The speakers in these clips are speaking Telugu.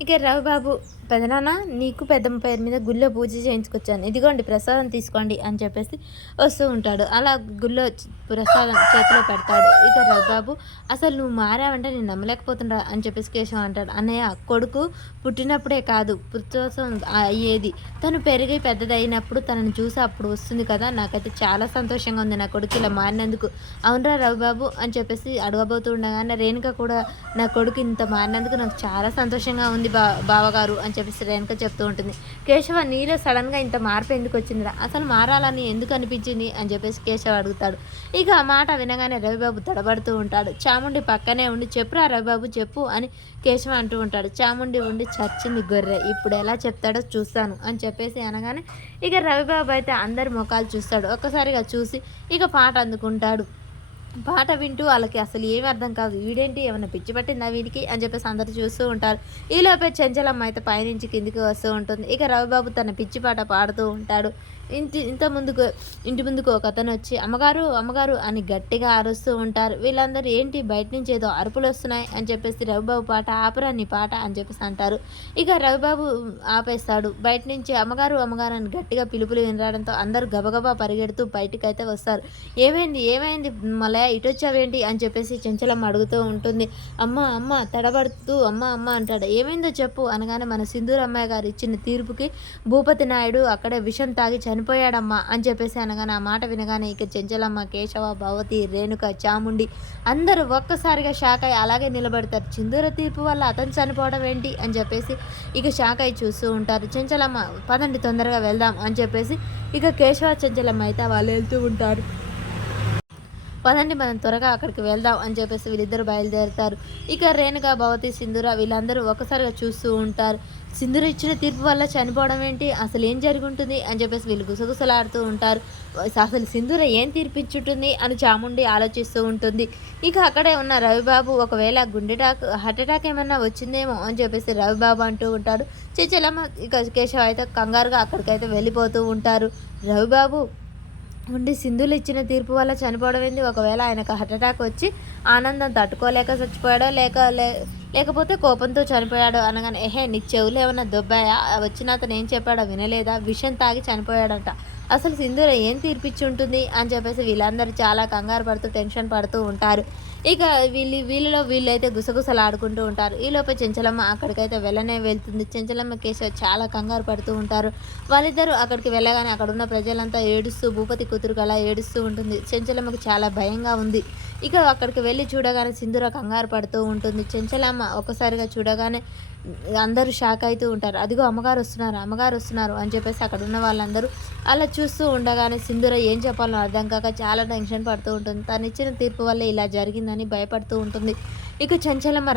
ఇక రవిబాబు, "పెదనాన్న, నీకు పెద్దమ్మ పేరు మీద గుళ్ళో పూజ చేయించుకొచ్చాను. ఇదిగోండి ప్రసాదం తీసుకోండి" అని చెప్పేసి వస్తూ ఉంటాడు. అలా గుళ్ళో ప్రసాదం చేతిలో పెడతాడు. ఇక రవిబాబు, "అసలు నువ్వు మారావంటే నేను నమ్మలేకపోతున్నా" అని చెప్పేసి కేశవ అంటాడు. "అన్నయ్య, కొడుకు పుట్టినప్పుడే కాదు పుత్రోత్సవం అయ్యేది. తను పెరిగి పెద్దదయినప్పుడు తనని చూసి అప్పుడు వస్తుంది కదా! నాకైతే చాలా సంతోషంగా ఉంది నా కొడుకు ఇలా మారినందుకు." "అవునురా రవిబాబు" అని చెప్పేసి అడగబోతూ ఉండగానే రేణుక కూడా, "నా కొడుకు ఇంత మారినందుకు నాకు చాలా సంతోషంగా ఉంది బావగారు" అని చెప్పేసి రేణుక చెప్తూ ఉంటుంది. "కేశవ, నీలో సడన్గా ఇంత మార్పు ఎందుకు వచ్చిందిరా? అసలు మారాలని ఎందుకు అనిపించింది" అని చెప్పేసి కేశవ అడుగుతాడు. ఇక ఆ మాట వినగానే రవిబాబు తడబడుతూ ఉంటాడు. చాముండి పక్కనే ఉండి, "చెప్పురా రవిబాబు చెప్పు" అని కేశవ అంటూ ఉంటాడు. చాముండి ఉండి, "చచ్చింది గొర్రె, ఇప్పుడు ఎలా చెప్తాడో చూస్తాను" అని చెప్పేసి అనగానే ఇక రవిబాబు అయితే అందరి ముఖాలు చూస్తాడు. ఒక్కసారిగా చూసి ఇక పాట అందుకుంటాడు. పాట వింటూ వాళ్ళకి అసలు ఏమి అర్థం కాదు. వీడేంటి, ఏమన్నా పిచ్చి పట్టిందా వీడికి అని చెప్పేసి అందరూ చూస్తూ ఉంటారు. ఈలోపే చెంచలమ్మ అయితే పైనుంచి కిందికి వస్తూ ఉంటుంది. ఇక రవిబాబు తన పిచ్చి పాట పాడుతూ ఉంటాడు. ఇంటి ముందుకు ఒకతను వచ్చి, "అమ్మగారు, అమ్మగారు" అని గట్టిగా అరుస్తూ ఉంటారు. వీళ్ళందరూ, "ఏంటి, బయట నుంచి ఏదో అరుపులు వస్తున్నాయి" అని చెప్పేసి, "రవిబాబు పాట ఆపురా నీ పాట" అని చెప్పేసి అంటారు. ఇక రవిబాబు ఆపేస్తాడు. బయట నుంచి "అమ్మగారు, అమ్మగారు" అని గట్టిగా పిలుపులు వినరాడంతో అందరూ గబగబా పరిగెడుతూ బయటికైతే వస్తారు. "ఏమైంది, ఏమైంది మలయ, ఇటొచ్చావేంటి" అని చెప్పేసి చెంచలమ్మ అడుగుతూ ఉంటుంది. "అమ్మ, అమ్మ" తడబడుతూ "అమ్మ, అమ్మ" అంటాడు. "ఏమైందో చెప్పు" అనగానే, "మన సింధూరు అమ్మాయి గారు ఇచ్చిన తీర్పుకి భూపతి నాయుడు అక్కడే విషం తాగి చనిపోయాడమ్మా" అని చెప్పేసి అనగానే, ఆ మాట వినగానే ఇక చెంచలమ్మ, కేశవ, భవతి, రేణుక, చాముండి అందరూ ఒక్కసారిగా షాక్ అయ్యి అలాగే నిలబడతారు. సింధూర తీర్పు వల్ల అతను చనిపోవడం ఏంటి అని చెప్పేసి ఇక షాక్ అయ్యి చూస్తూ ఉంటారు. చెంచలమ్మ, "పదండి తొందరగా వెళ్దాం" అని చెప్పేసి ఇక కేశవ, చెంచలమ్మ అయితే వాళ్ళు వెళ్తూ ఉంటారు. "పదండి, మనం త్వరగా అక్కడికి వెళ్దాం" అని చెప్పేసి వీళ్ళిద్దరూ బయలుదేరుతారు. ఇక రేణుక, భవతి, సింధూర వీళ్ళందరూ ఒక్కసారిగా చూస్తూ ఉంటారు. సింధూర ఇచ్చిన తీర్పు వల్ల చనిపోవడం ఏంటి, అసలు ఏం జరిగుంటుంది అని చెప్పేసి వీళ్ళు గుసగుసలాడుతూ ఉంటారు. అసలు సింధూర ఏం తీర్పిచ్చుంటుంది అని చాముండి ఆలోచిస్తూ ఉంటుంది. ఇక అక్కడే ఉన్న రవిబాబు, "ఒకవేళ హార్ట్ అటాక్ ఏమన్నా వచ్చిందేమో" అని చెప్పేసి రవిబాబు అంటూ ఉంటాడు. చెంచలమ్మ ఇక కేశవ అయితే కంగారుగా అక్కడికైతే వెళ్ళిపోతూ ఉంటారు. రవిబాబు ఉండి, "సింధులు ఇచ్చిన తీర్పు వల్ల చనిపోవడం ఏంది? ఒకవేళ ఆయనకు హార్ట్ అటాక్ వచ్చి ఆనందం తట్టుకోలేక చచ్చిపోయాడో, లేకపోతే కోపంతో చనిపోయాడో" అనగానే, "ఏహే, నీకు చెవులు ఏమన్నా దొబ్బాయా? వచ్చిన అతను ఏం చెప్పాడో వినలేదా? విషం తాగి చనిపోయాడంట. అసలు సింధూర ఏం తీర్పిచ్చి ఉంటుంది" అని చెప్పేసి వీళ్ళందరూ చాలా కంగారు పడుతూ టెన్షన్ పడుతూ ఉంటారు. ఇక వీళ్ళలో వీళ్ళైతే గుసగుసలాడుకుంటూ ఉంటారు. ఈలోపే చెంచలమ్మ అక్కడికైతే వెళ్తుంది. చెంచలమ్మ, కేశవ్ చాలా కంగారు పడుతూ ఉంటారు. వాళ్ళిద్దరూ అక్కడికి వెళ్ళగానే అక్కడున్న ప్రజలంతా ఏడుస్తూ, భూపతి కూతురుకు అలా ఏడుస్తూ ఉంటుంది. చెంచలమ్మకి చాలా భయంగా ఉంది. ఇక అక్కడికి వెళ్ళి చూడగానే సింధూర కంగారు పడుతూ ఉంటుంది. చెంచలమ్మ ఒక్కసారిగా చూడగానే అందరూ షాక్ అవుతూ ఉంటారు. "అదిగో అమ్మగారు వస్తున్నారు, అమ్మగారు వస్తున్నారు" అని చెప్పేసి అక్కడ ఉన్న వాళ్ళందరూ అలా చూస్తూ ఉండగానే సింధూర ఏం చెప్పాలో అర్థం కాక చాలా టెన్షన్ పడుతూ ఉంటుంది. తను ఇచ్చిన తీర్పు వల్లే ఇలా జరిగిందని భయపడుతూ ఉంటుంది. ఇక చంచలమ్మ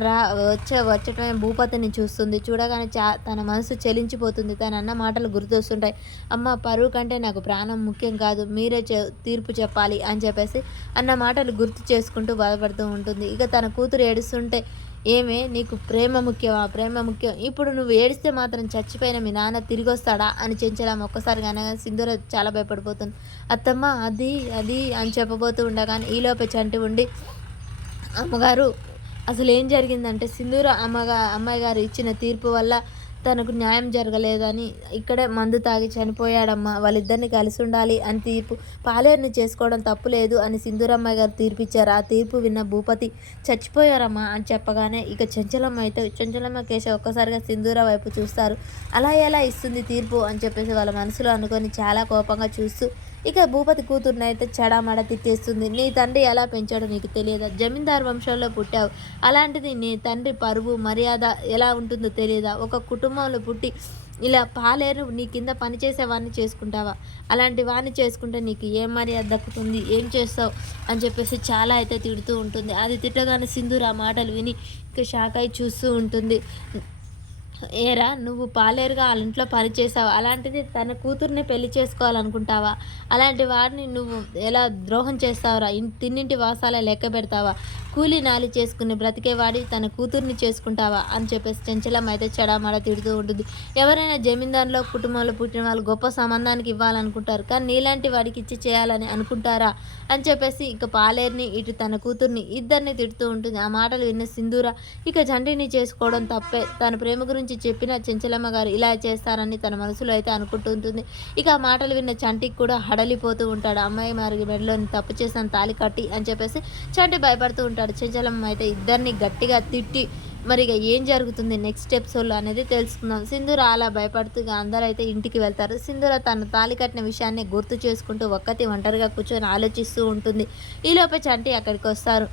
వచ్చటమే భూపతిని చూస్తుంది. చూడగానే తన మనసు చలించిపోతుంది. తను అన్న మాటలు గుర్తొస్తుంటాయి. "అమ్మ, పరువు కంటే నాకు ప్రాణం ముఖ్యం కాదు, మీరే తీర్పు చెప్పాలి" అని చెప్పేసి అన్న మాటలు గుర్తు చేసుకుంటూ బాధపడుతూ ఉంటుంది. ఇక తన కూతురు ఏడుస్తుంటే, "ఏమే, నీకు ప్రేమ ముఖ్యమా? ప్రేమ ముఖ్యం. ఇప్పుడు నువ్వు ఏడిస్తే మాత్రం చచ్చిపోయిన మీ నాన్న తిరిగొస్తాడా" అని చెంచలమ్మ ఒక్కసారిగా అనగానే సింధూర చాలా భయపడిపోతుంది. "అత్తమ్మ, అది అది" అని చెప్పబోతూ ఉండగానే ఈలోపే చంటి ఉండి, "అమ్మగారు, అసలు ఏం జరిగిందంటే సింధూర అమ్మాయి గారు ఇచ్చిన తీర్పు వల్ల తనకు న్యాయం జరగలేదని ఇక్కడే మందు తాగి చనిపోయాడమ్మా. వాళ్ళిద్దరిని కలిసి ఉండాలి అని తీర్పు, పాలేరుని చేసుకోవడం తప్పులేదు అని సింధూరమ్మాయి గారు తీర్పిచ్చారు. ఆ తీర్పు విన్న భూపతి చచ్చిపోయారమ్మా" అని చెప్పగానే ఇక చెంచలమ్మ కేశవ్ ఒక్కసారిగా సింధూర వైపు చూస్తారు. "అలా ఎలా ఇస్తుంది తీర్పు" అని చెప్పేసి వాళ్ళ మనసులో అనుకొని చాలా కోపంగా చూస్తూ ఇక భూపతి కూతుర్నైతే చెడామడా తిట్టేస్తుంది. "నీ తండ్రి ఎలా పెంచాడో నీకు తెలియదా? జమీందారు వంశంలో పుట్టావు. అలాంటిది నీ తండ్రి పరువు, మర్యాద ఎలా ఉంటుందో తెలియదా? ఒక కుటుంబంలో పుట్టి ఇలా పాలేరు నీ కింద పనిచేసే వాడిని చేసుకుంటావా? అలాంటి వాడిని చేసుకుంటే నీకు ఏం మర్యాద దక్కుతుంది? ఏం చేస్తావు?" అని చెప్పేసి చాలా అయితే తిడుతూ ఉంటుంది. అది తిట్టగానే సింధూర ఆ మాటలు విని ఇక షాక్ అయి చూస్తూ ఉంటుంది. "ఏరా, నువ్వు పాలేరుగా వాళ్ళ ఇంట్లో పని చేసావు, అలాంటిది తన కూతుర్ని పెళ్లి చేసుకోవాలనుకుంటావా? అలాంటి వాడిని నువ్వు ఎలా ద్రోహం చేస్తావురా? తిన్నింటి వాసాలే లెక్క పెడతావా? కూలీ నాలి చేసుకుని బ్రతికేవాడి తన కూతుర్ని చేసుకుంటావా అని చెప్పేసి చెంచలమ్మ అయితే చెడామడ తిడుతూ ఉంటుంది. ఎవరైనా జమీందారులో కుటుంబంలో పుట్టిన వాళ్ళు గొప్ప సంబంధానికి ఇవ్వాలనుకుంటారు, కానీ నీలాంటి వాడికి ఇచ్చి చేయాలని అనుకుంటారా అని చెప్పేసి ఇక పాలేరుని ఇటు తన కూతుర్ని ఇద్దరిని తిడుతూ ఉంటుంది. ఆ మాటలు విన్న సింధూర ఇక చంటిని చేసుకోవడం తప్పే, తన ప్రేమ గురించి చెప్పిన చెంచలమ్మ గారు ఇలా చేస్తారని తన మనసులో అయితే అనుకుంటూ ఉంటుంది. ఇక ఆ మాటలు విన్న చంటికి కూడా హడలిపోతూ ఉంటాడు. అమ్మాయి మరి మెడలోని తప్పు చేసిన తాలి కట్టి అని చెప్పేసి చంటి భయపడుతూ ఉంటాడు. చెంచలమ్మ అయితే ఇద్దరిని గట్టిగా తిట్టి మరి ఇక ఏం జరుగుతుంది నెక్స్ట్ ఎపిసోడ్లో అనేది తెలుసుకుందాం. సింధూర అలా భయపడుతూ ఇక అందరూ అయితే ఇంటికి వెళ్తారు. సింధూర తన తాళి కట్టిన విషయాన్ని గుర్తు చేసుకుంటూ ఒక్కతి ఒంటరిగా కూర్చొని ఆలోచిస్తూ ఉంటుంది. ఈలోపే చంటి అక్కడికి వస్తారు.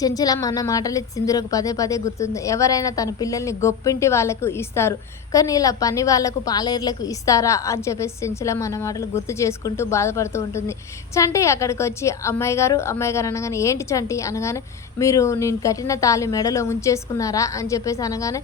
చెంచలమ్మ అన్న మాటలు సింధూరకు పదే పదే గుర్తుంది. ఎవరైనా తన పిల్లల్ని గొప్పింటి వాళ్ళకు ఇస్తారు, కానీ ఇలా పని వాళ్ళకు పాలేర్లకు ఇస్తారా అని చెప్పేసి చెంచలమ్మ అన్న మాటలు గుర్తు చేసుకుంటూ బాధపడుతూ ఉంటుంది. చంటి అక్కడికి వచ్చి అమ్మాయి గారు అనగానే ఏంటి చంటి అనగానే మీరు నేను కట్టిన తాళి మెడలో ఉంచేసుకున్నారా అని చెప్పేసి అనగానే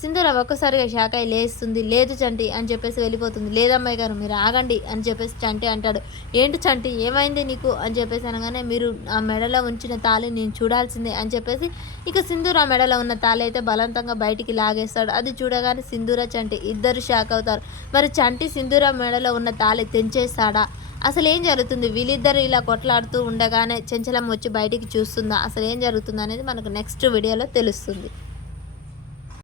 సింధూర ఒక్కసారిగా షాక్ అయి లేస్తుంది. లేదు చంటి అని చెప్పేసి వెళ్ళిపోతుంది. లేదమ్మాయి గారు మీరు ఆగండి అని చెప్పేసి చంటి అంటాడు. ఏంటి చంటి ఏమైంది నీకు అని చెప్పేసి అనగానే మీరు ఆ మెడలో ఉంచిన తాళి నేను చూడాల్సిందే అని చెప్పేసి ఇక సింధూర ఆ మెడలో ఉన్న తాళి అయితే బలవంతంగా బయటికి లాగేస్తాడు. అది చూడగానే సింధూర చంటి ఇద్దరు షాక్ అవుతారు. మరి చంటి సింధూర మెడలో ఉన్న తాళి తెంచేస్తాడా? అసలు ఏం జరుగుతుంది? వీళ్ళిద్దరు ఇలా కొట్లాడుతూ ఉండగానే చెంచలమ్మ వచ్చి బయటికి చూస్తుందా? అసలు ఏం జరుగుతుంది అనేది మనకు నెక్స్ట్ వీడియోలో తెలుస్తుంది.